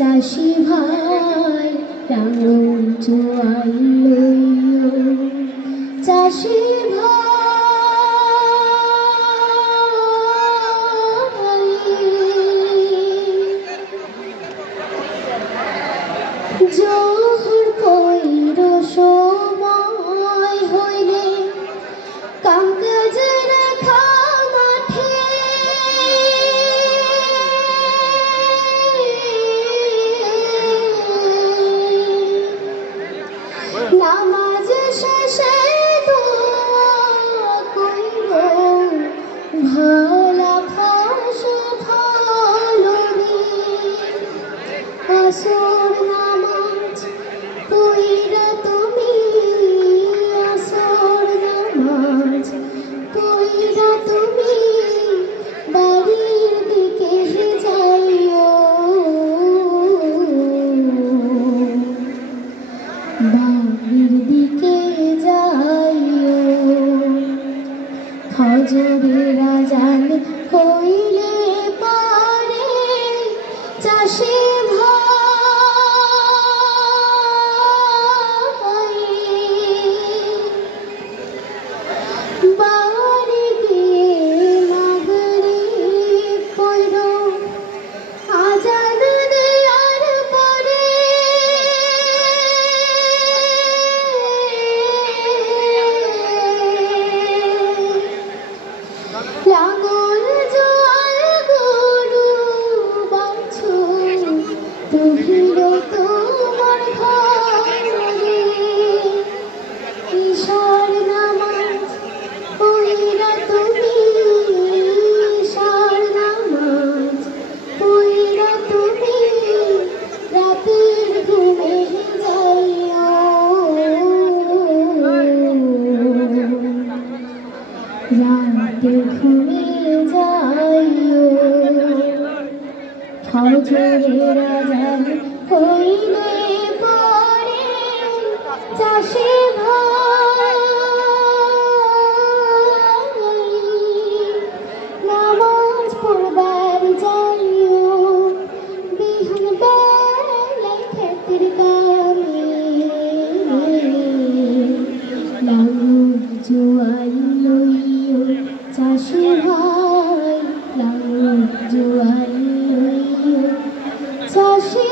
চাষি ভাই লাঙল জোয়াল লইও চাষি ভাই জোহর পইর সময় হইলে কাগজের মাঠে নামাজ শেষে দোয়া কইর ভালা ফসল ফলবে আসর নামাজ পইরা তুমি আসর নামাজ পইরা তুমি বাড়ির দিকে যাইও বাড়ির দিকে যাইও ফজরের আযান হইলে পারে চাষি ভাই বাড়ি গিয়ে মাগরিব পড়ো আযান দেওয়ার পরে লাঙল জোয়াল গরু বাছুর তুহিল তোমার ঘরে ঈশার নামাজ পইরা তুমি ঈশার নামাজ পইরা তুমি রাতের ঘুমে যাইও রাতে ঘুমে যাইও ফজরের আযান হইলে পরে চাষি ভাই নামাজ পড়বার যাইও বিহান বেলায় ক্ষেতের কামে লাঙল জোয়াল লইও চাষি ভাই লাঙল জোয়াল লইও চাষি